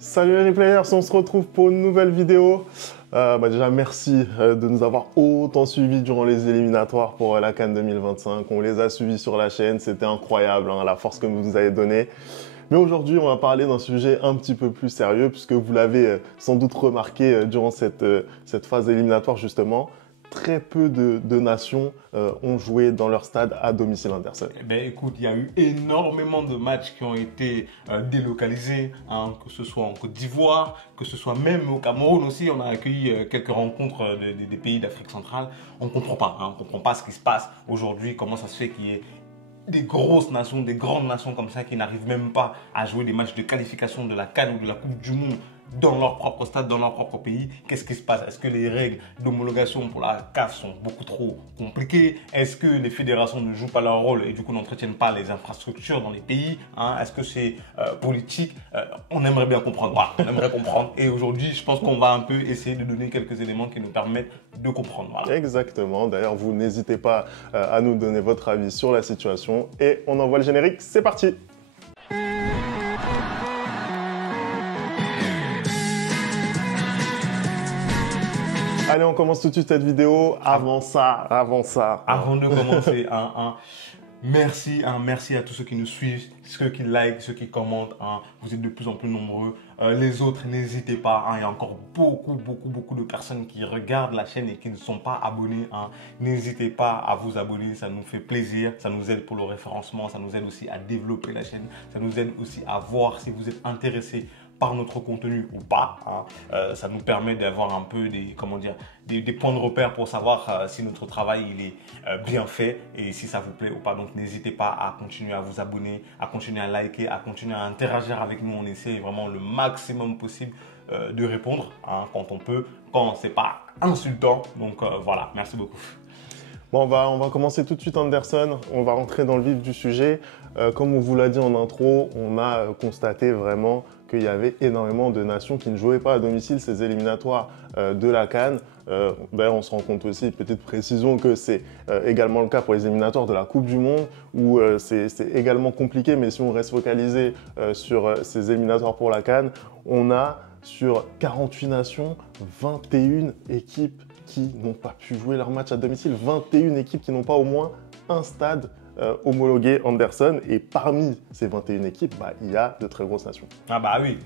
Salut les replayers, on se retrouve pour une nouvelle vidéo. Déjà merci de nous avoir autant suivis durant les éliminatoires pour la CAN 2025. On les a suivis sur la chaîne, c'était incroyable la force que vous nous avez donnée. Mais aujourd'hui, on va parler d'un sujet un petit peu plus sérieux puisque vous l'avez sans doute remarqué durant cette phase éliminatoire justement. Très peu de nations ont joué dans leur stade à domicile Anderson. Eh bien, écoute, il y a eu énormément de matchs qui ont été délocalisés, que ce soit en Côte d'Ivoire, que ce soit même au Cameroun aussi. On a accueilli quelques rencontres des pays d'Afrique centrale. On ne comprend pas, on ne comprend pas ce qui se passe aujourd'hui, comment ça se fait qu'il y ait des grosses nations, des grandes nations comme ça qui n'arrivent même pas à jouer des matchs de qualification de la CAN ou de la Coupe du Monde dans leur propre stade, dans leur propre pays. Qu'est-ce qui se passe? Est-ce que les règles d'homologation pour la CAF sont beaucoup trop compliquées? Est-ce que les fédérations ne jouent pas leur rôle et du coup n'entretiennent pas les infrastructures dans les pays? Est-ce que c'est politique? On aimerait bien comprendre. Voilà, on aimerait comprendre. Et aujourd'hui, je pense qu'on va un peu essayer de donner quelques éléments qui nous permettent de comprendre. Voilà. Exactement. D'ailleurs, vous n'hésitez pas à nous donner votre avis sur la situation. Et on envoie le générique. C'est parti! Allez, on commence tout de suite cette vidéo. Avant de commencer, merci à tous ceux qui nous suivent, ceux qui like, ceux qui commentent. Vous êtes de plus en plus nombreux. Les autres, n'hésitez pas. Il y a encore beaucoup de personnes qui regardent la chaîne et qui ne sont pas abonnés. N'hésitez pas à vous abonner, ça nous fait plaisir. Ça nous aide pour le référencement, ça nous aide aussi à développer la chaîne. Ça nous aide aussi à voir si vous êtes intéressé par notre contenu ou pas. Ça nous permet d'avoir un peu des points de repère pour savoir si notre travail il est bien fait et si ça vous plaît ou pas. Donc n'hésitez pas à continuer à vous abonner, à continuer à liker, à continuer à interagir avec nous. On essaie vraiment le maximum possible de répondre quand on peut, quand c'est pas insultant. Donc voilà, merci beaucoup. Bon, on va commencer tout de suite Anderson, on va rentrer dans le vif du sujet. Comme on vous l'a dit en intro, on a constaté vraiment qu'il y avait énormément de nations qui ne jouaient pas à domicile ces éliminatoires de la CAN. D'ailleurs, on se rend compte aussi, petite précision, que c'est également le cas pour les éliminatoires de la Coupe du Monde, où c'est également compliqué, mais si on reste focalisé sur ces éliminatoires pour la CAN, on a sur 48 nations, 21 équipes qui n'ont pas pu jouer leur match à domicile, 21 équipes qui n'ont pas au moins un stade homologué Anderson, et parmi ces 21 équipes, il y a de très grosses nations. Oui,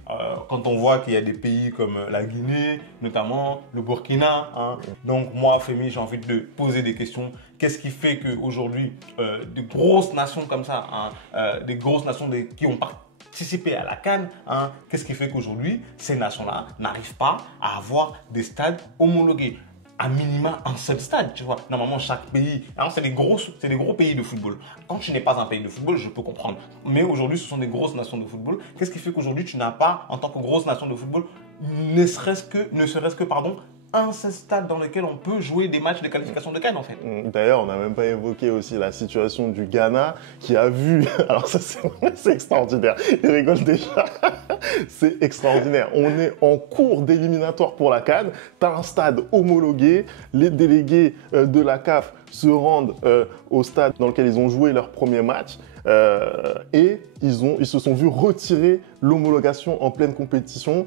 quand on voit qu'il y a des pays comme la Guinée, notamment le Burkina, donc moi, Femi, j'ai envie de poser des questions. Qu'est-ce qui fait qu'aujourd'hui, de grosses nations comme ça, des grosses nations qui ont participé à la CAN, qu'est-ce qui fait qu'aujourd'hui, ces nations-là n'arrivent pas à avoir des stades homologués? À minima un seul stade, tu vois. Normalement, chaque pays, c'est des gros pays de football. Quand tu n'es pas un pays de football, je peux comprendre. Mais aujourd'hui, ce sont des grosses nations de football. Qu'est-ce qui fait qu'aujourd'hui, tu n'as pas, en tant que grosse nation de football, ne serait-ce que, un seul stade dans lequel on peut jouer des matchs de qualification de CAN en fait. D'ailleurs, on n'a même pas évoqué aussi la situation du Ghana qui a vu, alors ça c'est extraordinaire, il rigole déjà, c'est extraordinaire. On est en cours d'éliminatoire pour la CAN, tu as un stade homologué, les délégués de la CAF se rendent au stade dans lequel ils ont joué leur premier match et ils se sont vus retirer l'homologation en pleine compétition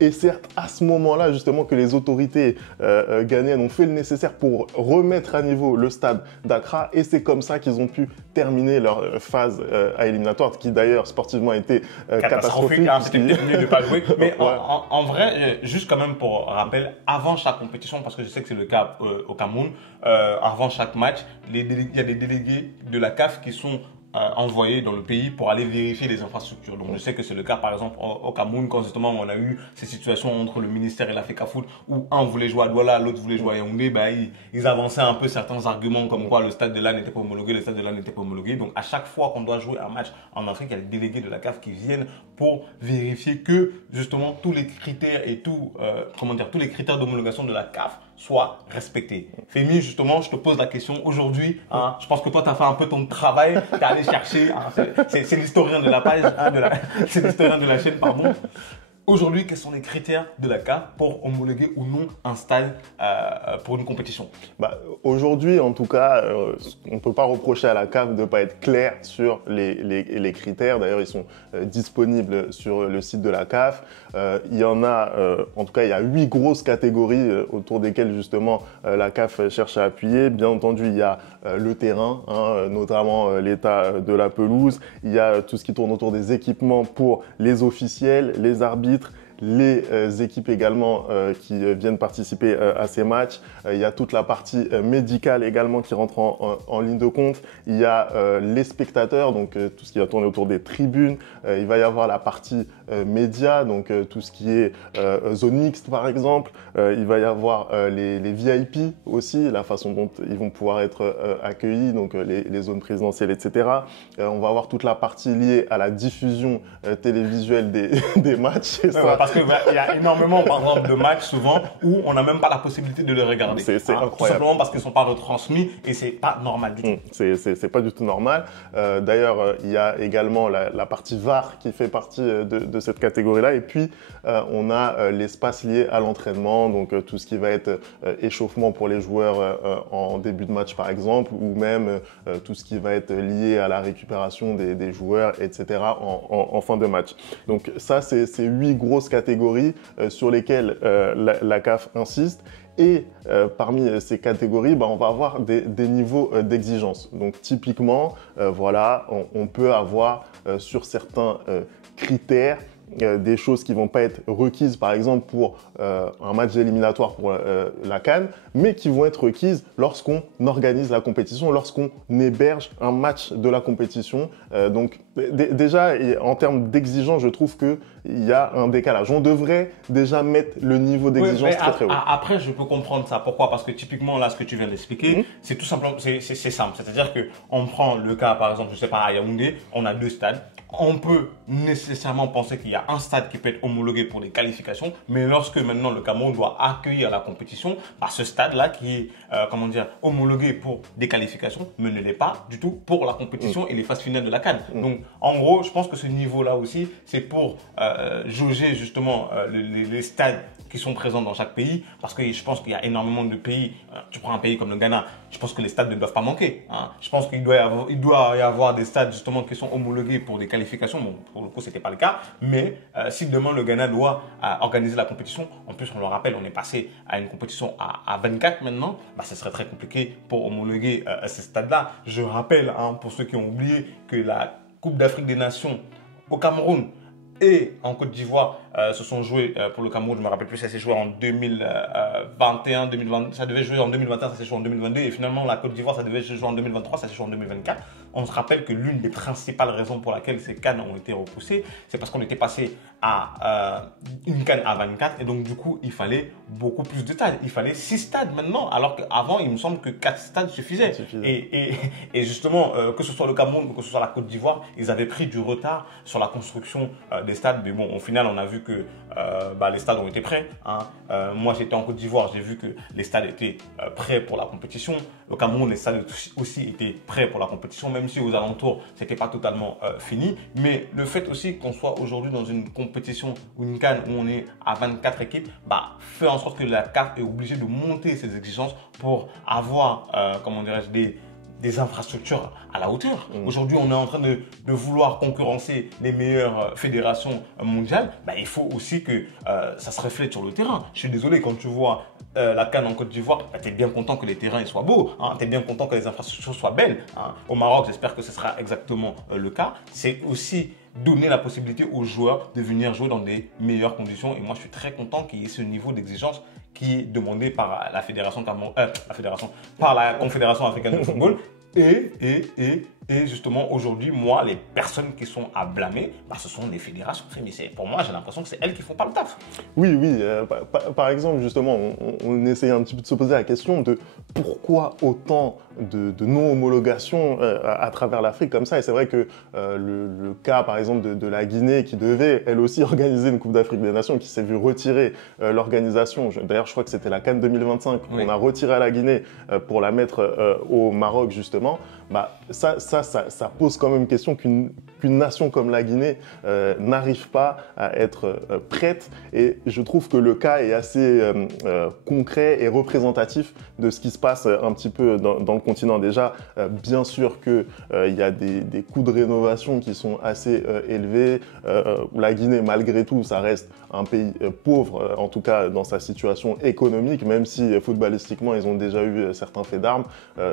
et c'est à ce moment-là justement que les autorités ghanéennes ont fait le nécessaire pour remettre à niveau le stade d'Accra et c'est comme ça qu'ils ont pu terminer leur phase à éliminatoire qui d'ailleurs sportivement a été catastrophique. C'était mieux de ne pas jouer. Mais en vrai, juste quand même pour rappel, avant chaque compétition, parce que je sais que c'est le cas au Cameroun, avant chaque match, il y a des délégués de la CAF qui sont envoyés dans le pays pour aller vérifier les infrastructures. Donc je sais que c'est le cas par exemple au Cameroun quand justement on a eu ces situations entre le ministère et la FECAFOOT où un voulait jouer à Douala, l'autre voulait jouer à Yaoundé, ils avançaient un peu certains arguments comme quoi le stade de là n'était pas homologué, le stade de là n'était pas homologué. Donc à chaque fois qu'on doit jouer un match en Afrique, il y a des délégués de la CAF qui viennent pour vérifier que justement tous les critères et tous les critères d'homologation de la CAF soient respectés. Femi, justement, je te pose la question aujourd'hui. Je pense que toi, tu as fait un peu ton travail. Tu es allé chercher. C'est l'historien de la page, c'est l'historien de la chaîne, pardon. Aujourd'hui, quels sont les critères de la CAF pour homologuer ou non un stade pour une compétition? Aujourd'hui, en tout cas, on ne peut pas reprocher à la CAF de ne pas être clair sur les critères. D'ailleurs, ils sont disponibles sur le site de la CAF. Il y en a, en tout cas, il y a 8 grosses catégories autour desquelles justement la CAF cherche à appuyer. Bien entendu, il y a le terrain, notamment l'état de la pelouse. Il y a tout ce qui tourne autour des équipements pour les officiels, les arbitres, les équipes également qui viennent participer à ces matchs. Il y a toute la partie médicale également qui rentre en ligne de compte. Il y a les spectateurs, donc tout ce qui va tourner autour des tribunes. Il va y avoir la partie média, donc tout ce qui est zone mixte par exemple. Il va y avoir les VIP aussi, la façon dont ils vont pouvoir être accueillis, donc les zones présidentielles, etc. On va avoir toute la partie liée à la diffusion télévisuelle des matchs. Et ça, parce qu'il y a énormément, par exemple, de matchs souvent où on n'a même pas la possibilité de les regarder. C'est incroyable. Tout simplement parce qu'ils ne sont pas retransmis et c'est pas normal du tout. C'est pas du tout normal. D'ailleurs, il y a également la partie VAR qui fait partie de cette catégorie-là. Et puis, on a l'espace lié à l'entraînement, donc tout ce qui va être échauffement pour les joueurs en début de match, par exemple, ou même tout ce qui va être lié à la récupération des joueurs, etc. en fin de match. Donc ça, c'est 8 grosses catégories sur lesquelles la CAF insiste. Et parmi ces catégories, on va avoir des niveaux d'exigence. Donc typiquement, voilà, on peut avoir sur certains critères des choses qui vont pas être requises, par exemple pour un match éliminatoire pour la CAN, mais qui vont être requises lorsqu'on organise la compétition, lorsqu'on héberge un match de la compétition. Donc déjà, en termes d'exigence, je trouve qu'il y a un décalage. On devrait déjà mettre le niveau d'exigence très haut. Après, je peux comprendre ça. Pourquoi? Parce que typiquement, là, ce que tu viens d'expliquer, c'est tout simplement, c'est simple. C'est-à-dire qu'on prend le cas, par exemple, je sais pas, à Yaoundé, on a 2 stades. On peut nécessairement penser qu'il y a un stade qui peut être homologué pour les qualifications, mais lorsque maintenant le Cameroun doit accueillir la compétition, ce stade-là qui est homologué pour des qualifications, mais ne l'est pas du tout pour la compétition et les phases finales de la CAN. Donc en gros, je pense que ce niveau-là aussi, c'est pour jauger justement les stades qui sont présents dans chaque pays, parce que je pense qu'il y a énormément de pays. Tu prends un pays comme le Ghana, je pense que les stades ne doivent pas manquer. Je pense qu'il doit y avoir des stades justement qui sont homologués pour des qualifications. Bon, pour le coup, c'était pas le cas, mais si demain le Ghana doit organiser la compétition, en plus on le rappelle, on est passé à une compétition à 24 maintenant, ce serait très compliqué pour homologuer ces stades-là. Je rappelle, pour ceux qui ont oublié, que la Coupe d'Afrique des Nations au Cameroun et en Côte d'Ivoire se sont joués pour le Cameroun. Je me rappelle plus, ça s'est joué en 2021, 2020, ça devait jouer en 2021, ça s'est joué en 2022 et finalement la Côte d'Ivoire ça devait se jouer en 2023, ça s'est joué en 2024. On se rappelle que l'une des principales raisons pour laquelle ces CAN ont été repoussées, c'est parce qu'on était passé à une CAN à 24 et donc du coup il fallait beaucoup plus de stades. Il fallait 6 stades maintenant, alors qu'avant il me semble que 4 stades suffisaient. Et justement, que ce soit le Cameroun ou que ce soit la Côte d'Ivoire, ils avaient pris du retard sur la construction des stades. Mais bon, au final, on a vu que les stades ont été prêts. Moi, j'étais en Côte d'Ivoire, j'ai vu que les stades étaient prêts pour la compétition. Au Cameroun, les stades aussi étaient prêts pour la compétition, même si aux alentours, ce n'était pas totalement fini. Mais le fait aussi qu'on soit aujourd'hui dans une compétition ou une CAN où on est à 24 équipes, fait en sorte que la CAF est obligée de monter ses exigences pour avoir, des infrastructures à la hauteur. Aujourd'hui, on est en train de vouloir concurrencer les meilleures fédérations mondiales. Il faut aussi que ça se reflète sur le terrain. Je suis désolé, quand tu vois la CAN en Côte d'Ivoire, tu es bien content que les terrains soient beaux, tu es bien content que les infrastructures soient belles. Au Maroc, j'espère que ce sera exactement le cas. C'est aussi donner la possibilité aux joueurs de venir jouer dans des meilleures conditions. Et moi, je suis très content qu'il y ait ce niveau d'exigence qui est demandé par la fédération, par la Confédération africaine de football. Et justement, aujourd'hui, moi, les personnes qui sont à blâmer, ce sont les fédérations. Mais pour moi, j'ai l'impression que c'est elles qui font pas le taf. Oui. Par exemple, justement, on essayait un petit peu de se poser la question de pourquoi autant de non-homologation à travers l'Afrique comme ça. Et c'est vrai que le cas, par exemple, de la Guinée, qui devait, elle aussi, organiser une Coupe d'Afrique des Nations, qui s'est vue retirer l'organisation. D'ailleurs, je crois que c'était la CAN 2025. Oui. On a retiré à la Guinée pour la mettre au Maroc, justement. justement, ça pose quand même question qu'une nation comme la Guinée n'arrive pas à être prête. Et je trouve que le cas est assez concret et représentatif de ce qui se passe un petit peu dans le continent. Déjà, bien sûr qu'il y a des coûts de rénovation qui sont assez élevés. La Guinée, malgré tout, ça reste un pays pauvre, en tout cas dans sa situation économique, même si footballistiquement, ils ont déjà eu certains faits d'armes.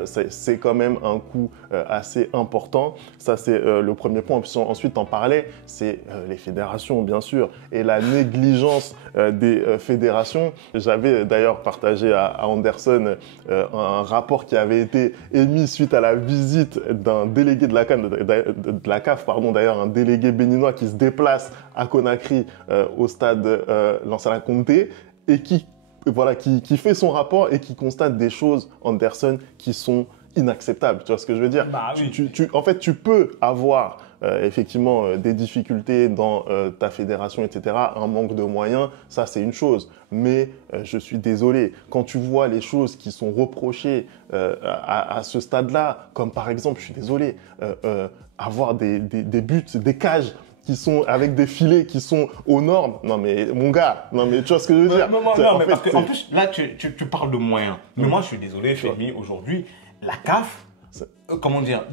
C'est quand même un coût assez important. Ça, c'est le premier point. Puis ensuite, t'en parlais, c'est les fédérations, bien sûr, et la négligence des fédérations. J'avais d'ailleurs partagé à Anderson un rapport qui avait été émis suite à la visite d'un délégué de la CAF, d'ailleurs un délégué béninois qui se déplace à Conakry au stade Lansana Conté et qui fait son rapport et qui constate des choses, Anderson, qui sont inacceptables. Tu vois ce que je veux dire? Oui. En fait, tu peux avoir effectivement des difficultés dans ta fédération, etc., un manque de moyens, ça c'est une chose. Mais je suis désolé, quand tu vois les choses qui sont reprochées à ce stade-là, comme par exemple, je suis désolé, avoir des buts, des cages qui sont avec des filets qui sont aux normes. Non mais mon gars, non mais tu vois ce que je veux dire? Non, mais parce qu'en plus, là tu parles de moyens. Mais moi je suis désolé, Femi, aujourd'hui, la CAF,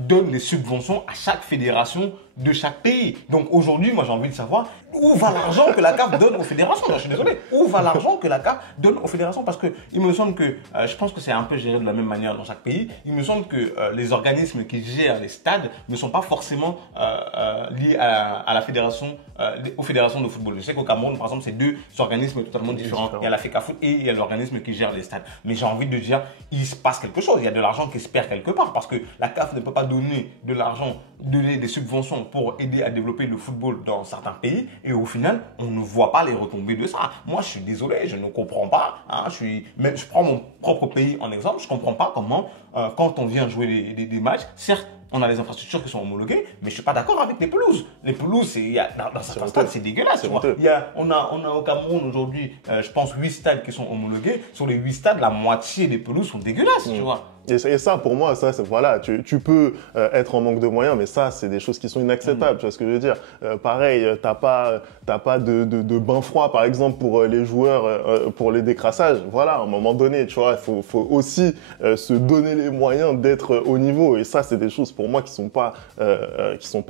donne des subventions à chaque fédération de chaque pays. Donc aujourd'hui, moi j'ai envie de savoir où va l'argent que la CAF donne aux fédérations. Je suis désolé, où va l'argent que la CAF donne aux fédérations? Parce que il me semble que, je pense que c'est un peu géré de la même manière dans chaque pays. Il me semble que les organismes qui gèrent les stades ne sont pas forcément liés à la fédération, aux fédérations de football. Je sais qu'au Cameroun, par exemple, c'est deux organismes totalement différents. Il y a la FECAFOOT et il y a l'organisme qui gère les stades. Mais j'ai envie de dire, il se passe quelque chose. Il y a de l'argent qui se perd quelque part parce que la CAF ne peut pas donner de l'argent, donner des subventions pour aider à développer le football dans certains pays et au final, on ne voit pas les retombées de ça. Moi, je suis désolé, je ne comprends pas. Mais je prends mon propre pays en exemple, je ne comprends pas comment, quand on vient jouer des matchs, certes, on a les infrastructures qui sont homologuées, mais je ne suis pas d'accord avec les pelouses. Les pelouses, dans certains stades, c'est dégueulasse. On a au Cameroun aujourd'hui, je pense, 8 stades qui sont homologués. Sur les 8 stades, la moitié des pelouses sont dégueulasses, tu vois. Et ça, pour moi, voilà, tu peux être en manque de moyens, mais ça, c'est des choses qui sont inacceptables. Tu vois ce que je veux dire? Pareil, t'as pas de bain froid, par exemple, pour les joueurs, pour les décrassages. Voilà, à un moment donné, tu vois, il faut aussi se donner les moyens d'être au niveau. Et ça, c'est des choses pour moi qui sont pas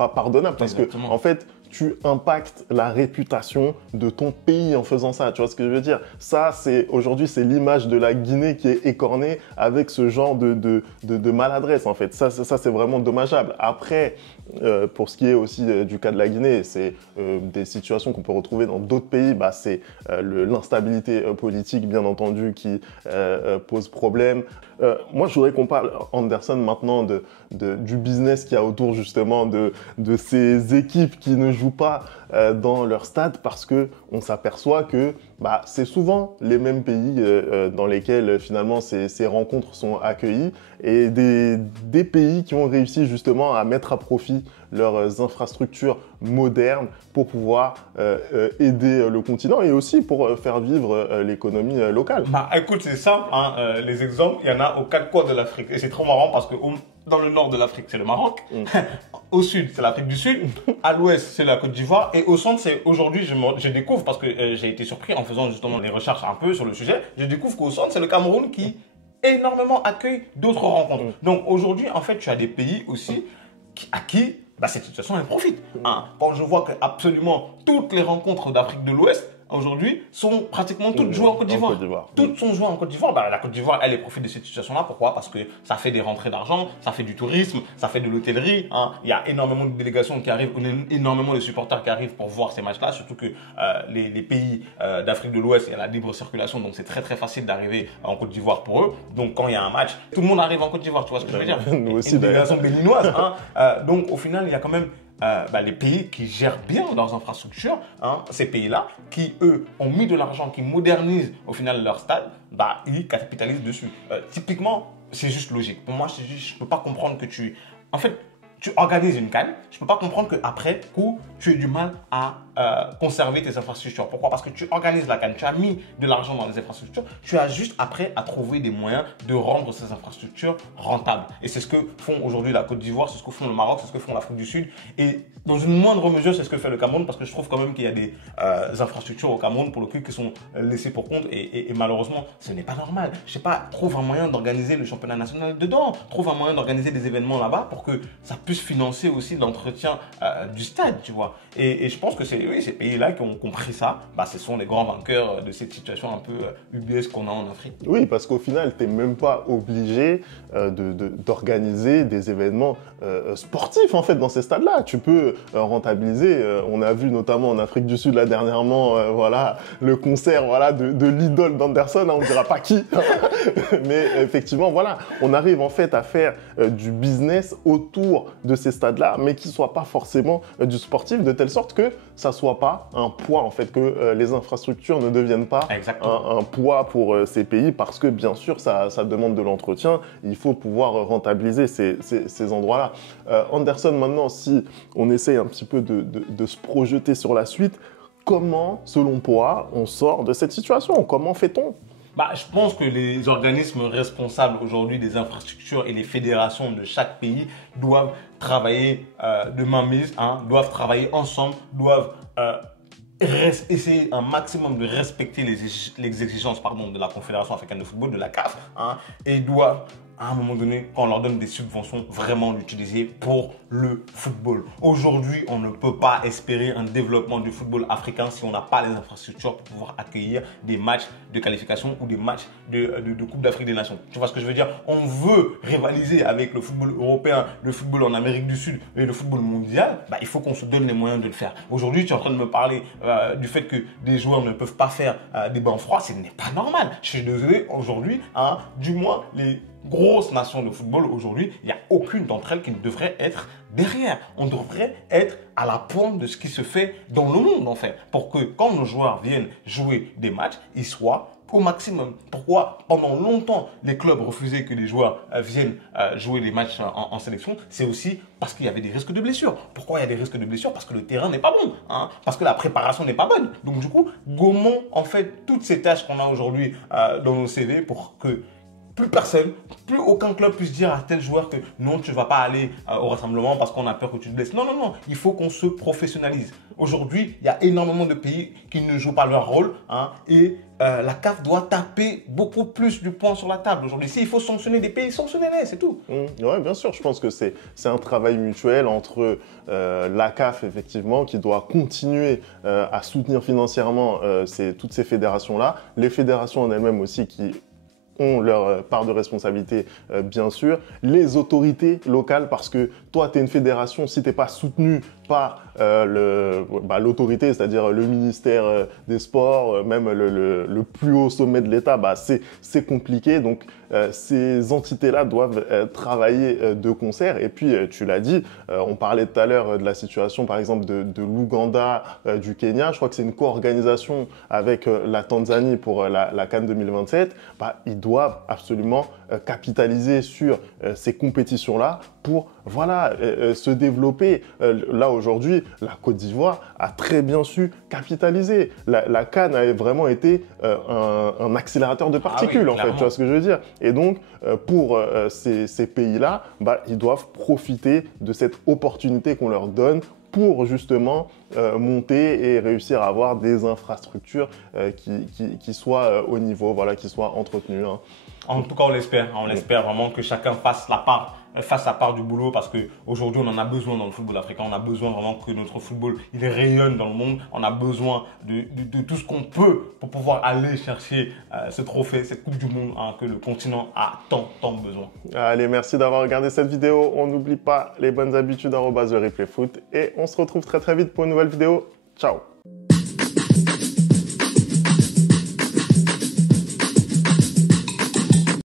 pardonnables, parce que en fait, tu impactes la réputation de ton pays en faisant ça. Tu vois ce que je veux dire? Ça, aujourd'hui, c'est l'image de la Guinée qui est écornée avec ce genre de maladresse, en fait. Ça, c'est vraiment dommageable. Après, pour ce qui est aussi du cas de la Guinée, c'est des situations qu'on peut retrouver dans d'autres pays. C'est l'instabilité politique, bien entendu, qui pose problème. Moi, je voudrais qu'on parle, Anderson, maintenant du business qu'il y a autour, justement, de ces équipes qui ne jouent pas dans leur stade, parce que on s'aperçoit que c'est souvent les mêmes pays dans lesquels finalement ces rencontres sont accueillies, et des pays qui ont réussi justement à mettre à profit leurs infrastructures modernes pour pouvoir aider le continent et aussi pour faire vivre l'économie locale. Écoute, c'est simple, hein, les exemples, il y en a aux 4 coins de l'Afrique. Et c'est trop marrant parce que dans le nord de l'Afrique, c'est le Maroc. Au sud, c'est l'Afrique du Sud. À l'ouest, c'est la Côte d'Ivoire. Et au centre, c'est aujourd'hui, je découvre, parce que j'ai été surpris en faisant justement les recherches un peu sur le sujet, je découvre qu'au centre, c'est le Cameroun qui énormément accueille d'autres rencontres. Donc aujourd'hui, en fait, tu as des pays aussi à qui cette situation, elle profite. Quand je vois que absolument toutes les rencontres d'Afrique de l'Ouest, aujourd'hui, sont pratiquement toutes jouées en Côte d'Ivoire. Toutes sont jouées en Côte d'Ivoire. La Côte d'Ivoire, elle profite de cette situation-là. Pourquoi? Parce que ça fait des rentrées d'argent, ça fait du tourisme, ça fait de l'hôtellerie. Il y a énormément de délégations qui arrivent, énormément de supporters qui arrivent pour voir ces matchs-là. Surtout que les pays d'Afrique de l'Ouest, il y a la libre circulation, donc c'est très très facile d'arriver en Côte d'Ivoire pour eux. Donc quand il y a un match, tout le monde arrive en Côte d'Ivoire. Tu vois ce que je veux dire? Nous aussi, une délégation béninoise. Donc au final, il y a quand même les pays qui gèrent bien leurs infrastructures, ces pays-là, qui eux ont mis de l'argent, qui modernisent au final leur stade, ils capitalisent dessus. Typiquement, c'est juste logique. Pour moi, je ne peux pas comprendre que tu organises une CAN, je ne peux pas comprendre qu'après coup, tu aies du mal à conserver tes infrastructures. Pourquoi? Parce que tu organises la CAN, tu as mis de l'argent dans les infrastructures, tu as juste après à trouver des moyens de rendre ces infrastructures rentables. Et c'est ce que font aujourd'hui la Côte d'Ivoire, c'est ce que font le Maroc, c'est ce que font l'Afrique du Sud. Et dans une moindre mesure, c'est ce que fait le Cameroun, parce que je trouve quand même qu'il y a des infrastructures au Cameroun, pour le coup, qui sont laissées pour compte. Et malheureusement, ce n'est pas normal. Je sais pas, trouve un moyen d'organiser le championnat national dedans, trouve un moyen d'organiser des événements là-bas pour que ça puisse financer aussi l'entretien du stade, tu vois. Et je pense que c'est ces pays-là qui ont compris ça, ce sont les grands vainqueurs de cette situation un peu ubuesque qu'on a en Afrique. Oui, parce qu'au final, tu n'es même pas obligé d'organiser des événements sportifs en fait dans ces stades-là. Tu peux rentabiliser. On a vu notamment en Afrique du Sud là dernièrement, voilà, le concert de l'idole d'Anderson. On ne dira pas qui, mais effectivement, voilà, on arrive en fait à faire du business autour de ces stades-là, mais qui soit pas forcément du sportif, de telle sorte que ça soit pas un poids en fait, que les infrastructures ne deviennent pas un poids pour ces pays, parce que bien sûr ça demande de l'entretien. Il faut pouvoir rentabiliser ces endroits-là. Anderson, maintenant, si on essaye un petit peu de se projeter sur la suite, comment, selon toi, on sort de cette situation? Comment fait-on? Je pense que les organismes responsables aujourd'hui des infrastructures et les fédérations de chaque pays doivent travailler de mainmise, doivent travailler ensemble, doivent essayer un maximum de respecter les exigences de la Confédération africaine de football, de la CAF, et doivent, à un moment donné, quand on leur donne des subventions, vraiment l'utiliser pour le football. Aujourd'hui, on ne peut pas espérer un développement du football africain si on n'a pas les infrastructures pour pouvoir accueillir des matchs de qualification ou des matchs de Coupe d'Afrique des Nations. Tu vois ce que je veux dire? On veut rivaliser avec le football européen, le football en Amérique du Sud et le football mondial. Il faut qu'on se donne les moyens de le faire. Aujourd'hui, tu es en train de me parler du fait que des joueurs ne peuvent pas faire des bains froids. Ce n'est pas normal. Je suis désolé, aujourd'hui, du moins les grosses nations de football aujourd'hui, il n'y a aucune d'entre elles qui ne devrait être derrière. On devrait être à la pointe de ce qui se fait dans le monde, en fait, pour que quand nos joueurs viennent jouer des matchs, ils soient au maximum. Pourquoi pendant longtemps les clubs refusaient que les joueurs viennent jouer les matchs en sélection? C'est aussi parce qu'il y avait des risques de blessures. Pourquoi il y a des risques de blessures? Parce que le terrain n'est pas bon, parce que la préparation n'est pas bonne. Donc du coup, gommons en fait toutes ces tâches qu'on a aujourd'hui dans nos CV pour que plus personne, plus aucun club puisse dire à tel joueur que non, tu ne vas pas aller au rassemblement parce qu'on a peur que tu te blesses. Non, non, non, il faut qu'on se professionnalise. Aujourd'hui, il y a énormément de pays qui ne jouent pas leur rôle et la CAF doit taper beaucoup plus du poing sur la table. Aujourd'hui, s'il faut sanctionner des pays, sanctionnez-les, c'est tout. Oui, bien sûr. Je pense que c'est un travail mutuel entre la CAF, effectivement, qui doit continuer à soutenir financièrement toutes ces fédérations-là, les fédérations en elles-mêmes aussi qui ont leur part de responsabilité, bien sûr. Les autorités locales, parce que toi, tu es une fédération, si tu n'es pas soutenu par l'autorité, c'est-à-dire le ministère des Sports, même le plus haut sommet de l'État, c'est compliqué. Donc, ces entités-là doivent travailler de concert. Et puis, tu l'as dit, on parlait tout à l'heure de la situation, par exemple, de l'Ouganda, du Kenya. Je crois que c'est une co-organisation avec la Tanzanie pour la CAN 2027. Ils doivent absolument capitaliser sur ces compétitions-là pour se développer. Là, aujourd'hui, la Côte d'Ivoire a très bien su capitaliser. La CAN a vraiment été un accélérateur de particules, en fait, tu vois ce que je veux dire. Et donc, pour ces pays-là, ils doivent profiter de cette opportunité qu'on leur donne pour justement monter et réussir à avoir des infrastructures qui soient au niveau, qui soient entretenues. En tout cas, on l'espère. On espère vraiment que chacun fasse sa part du boulot, parce qu'aujourd'hui, on en a besoin dans le football africain. On a besoin vraiment que notre football il rayonne dans le monde. On a besoin de tout ce qu'on peut pour pouvoir aller chercher ce trophée, cette Coupe du Monde que le continent a tant besoin. Allez, merci d'avoir regardé cette vidéo. On n'oublie pas les bonnes habitudes @thereplayfoot et on se retrouve très vite pour une nouvelle vidéo. Ciao.